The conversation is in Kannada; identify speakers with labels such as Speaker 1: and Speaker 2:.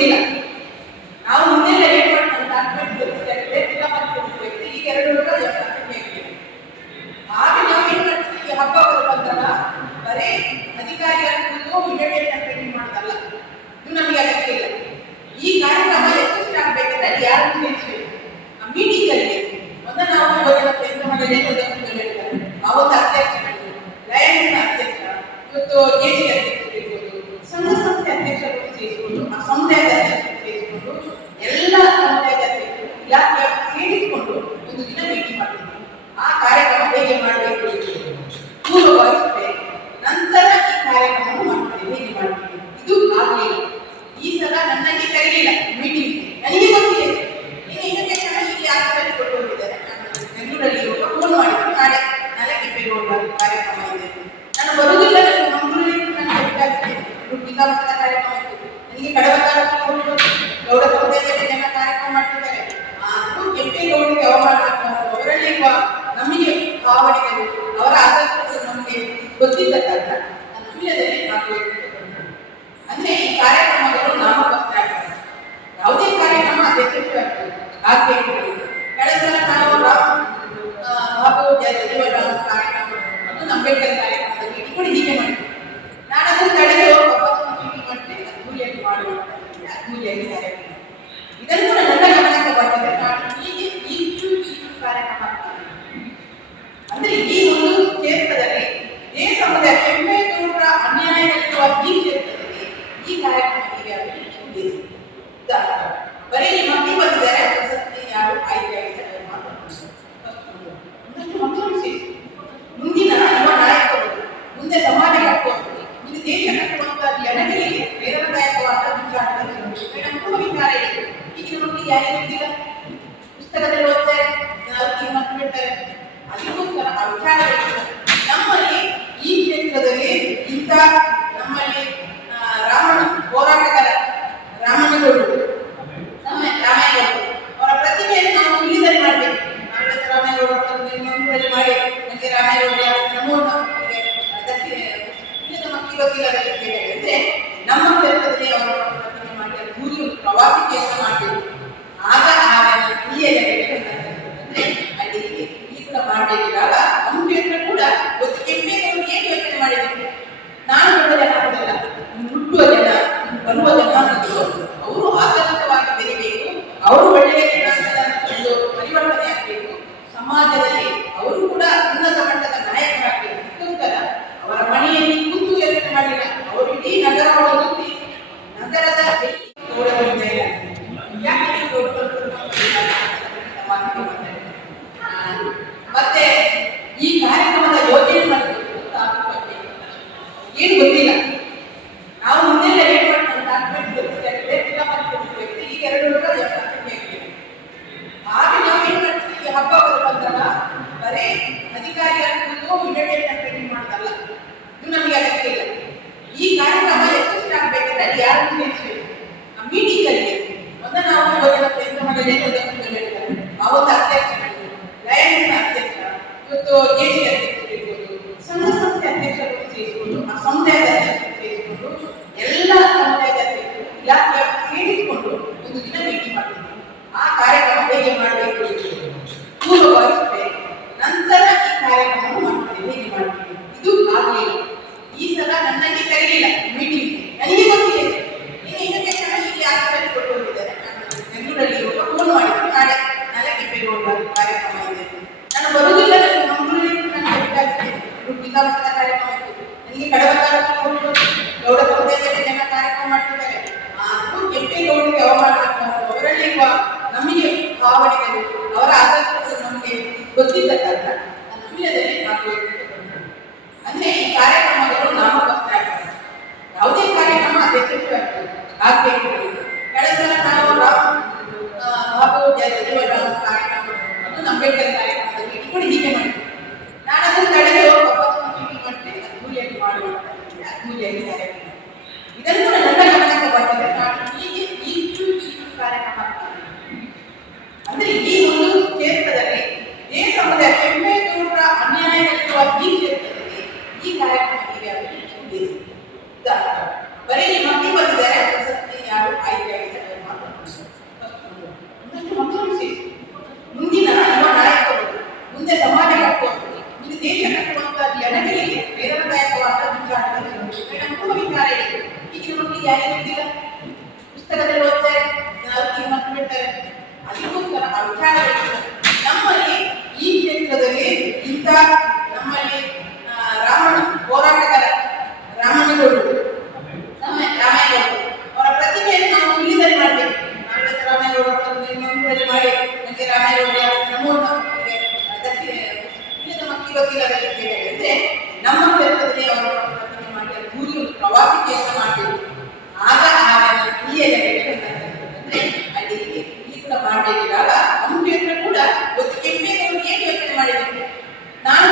Speaker 1: ಗೊತ್ತಿರಲಿಲ್ಲ ನಾವು ಮುಂದೆ ಲೇಟ್ ಮಾಡ್ಕೊಂಡು ಡಾಕ್ಯುಮೆಂಟ್ ಗೊತ್ತಿಲ್ಲ ಮಾಡ್ಕೊಂಡು ಈ ಎರಡು ನಾವು ಏನ್ ಮಾಡ್ತೀವಿ? ಈ ಹಬ್ಬ ಬಂದಲ್ಲ ಬರೀ ಅಧಿಕಾರಿ ಅನ್ನೋದು ಇಮಿಡಿಯೇಟ್ ಟ್ರೀಟ್ ಮಾಡೋದಲ್ಲ ನಮಗೆ ಅಗತ್ಯ ಇಲ್ಲ. ಈ ಕಾರ್ಯಕ್ರಮ ಯಶಸ್ವಿ ಆಗ್ಬೇಕಂದ್ರೆ ಯಾರು ಸೇರಿಸಬೇಕು ಆ ಮೀಟಿಂಗ್ ಅಲ್ಲಿ ಮೊದಲು ನಾವು ಯೋಜನೆ ಕೇಂದ್ರ ಕಾರ್ಯಕ್ರಮದಲ್ಲಿ ಇಡಿ ಕುಣಿದಿಗೆ ಮಾಡಿ ಅಭಿಪ್ರಾಯ ಇದೆ ಈಗಿನ ಮಕ್ಕಳಿಗೆ ಯಾರಿಗೆ ಗೊತ್ತಿಲ್ಲ ಪುಸ್ತಕದಲ್ಲಿ ಓದ್ತಾರೆ ನಾಲ್ಕು ಮಾತು ಬಿಡ್ತಾರೆ ಅದಕ್ಕೋಸ್ಕರ ಆ ವಿಚಾರಗಳಿಲ್ಲ ನಮ್ಮಲ್ಲಿ ಈ ಕ್ಷೇತ್ರದಲ್ಲಿ ಇಂಥ madre ಇದು ನಮಗೆ ಅಗತ್ಯ ಈ ಕಾರ್ಯಕ್ರಮ ಯಶಸ್ವಿ ಆಗಬೇಕಂದ್ರೆ ಯಾರು ಆ ಮೀಟಿಂಗಲ್ಲಿ ಮೊದಲ ನಾವು ಇವತ್ತಿನ ಆ ಅಧ್ಯಕ್ಷ ಅಧ್ಯಕ್ಷ, ಇವತ್ತು ಕೆ ಅಧ್ಯಕ್ಷರು ಇರ್ಬೋದು ಸಂಘ ಅಧ್ಯಕ್ಷರು ಸೇರಿಸಿಕೊಂಡು, ಆ ಸಮುದಾಯದ ಅಧ್ಯಕ್ಷರು ಸೇರಿಸಿಕೊಂಡು, ಎಲ್ಲ ಸಮುದಾಯದ ಅಧ್ಯಕ್ಷರು ಇಲಾಖೆ ಒಂದು ದಿನ ಭೇಟಿ ಆ ಕಾರ್ಯಕ್ರಮ ಹೇಗೆ ಮಾಡಿ ಅಂದ್ರೆ ಈ ಕಾರ್ಯಕ್ರಮಗಳು ನಾಮಕರಣ ಯಾವುದೇ ಕಾರ್ಯಕ್ರಮ ಯಶಸ್ವಿ ಆಗ್ಬೇಕು ಕಳೆದ ನಾವು ಕಾರ್ಯಕ್ರಮ ಅಂಬೇಡ್ಕರ್ ಕಾರ್ಯಕ್ರಮದಲ್ಲಿ ಇದು ಹೀಗೆ ನಾನು ಅದನ್ನು ತಡೆದು ಮಾಡ್ತೇನೆ. ಅದ್ಭುತಿಯಾಗಿ ಮಾಡುವಂತ ಇದನ್ನು ಕೂಡ ನನ್ನ ಗಮನಕ್ಕೆ ಬರ್ತದೆ ನಾನು ಹೀಗೆ ಇಷ್ಟು ಕಾರ್ಯಕ್ರಮ ಅಂದ್ರೆ ಈ ಒಂದು ಕ್ಷೇತ್ರದಲ್ಲಿ ಈ ಸಮುದಾಯ ಹೆಮ್ಮೆ ದೂರ ಈ ಅನುಭವಿದ್ದಾರೆ ಈಗಿನ ಮಕ್ಕಳಿಗೆ ಯಾರಿಗೆ ಪುಸ್ತಕದಲ್ಲಿ ಓದ್ತಾರೆ, ನಾಲ್ಕು ಮಕ್ಕಳು ಬಿಡ್ತಾರೆ. ಅದಕ್ಕೋಸ್ಕರ ಅರ್ಥ ನಮ್ಮಲ್ಲಿ ಈ ಕ್ಷೇತ್ರದಲ್ಲಿ ಇಂಥ ನಮ್ಮಲ್ಲಿ ರಾಮನ ಹೋರಾಟಗಾರ ರಾಮನಗೌಡರು. ನಮ್ಮ ರಾಮಾಯಣಗಳು ಅವರ ಪ್ರತಿಭೆಯನ್ನು ನಾವು ಇಲ್ಲಿದಲ್ಲಿ ಮಾಡಬೇಕು ನಾಳೆ ಮಾಡಿ ನನಗೆ ರಾಮಾಯಣಗಳು ನಮ್ಮ ನಮೂನ ಅದಕ್ಕೆ ಮಕ್ಕಳಿಗೆ ಗೊತ್ತಿಲ್ಲ ನಮ್ಮ ಕ್ಷೇತ್ರದಲ್ಲಿ ಅವರು ವಾಸಿಕೆಯನ್ನು ಮಾಡ್ತೀವಿ. ಆಗ ಆಗ ಕ್ರಿಯೆಯಲ್ಲಿ ಅಲ್ಲಿ ಈ ಕೂಡ ಮಾಡಬೇಕಿದ್ದಾಗ ಅಮುಖ್ಯ ಕೂಡ ಗೊತ್ತು ಕೆಮ್ಮೆ ಏನು ಯೋಚನೆ ಮಾಡಿದ್ದೀನಿ ನಾನು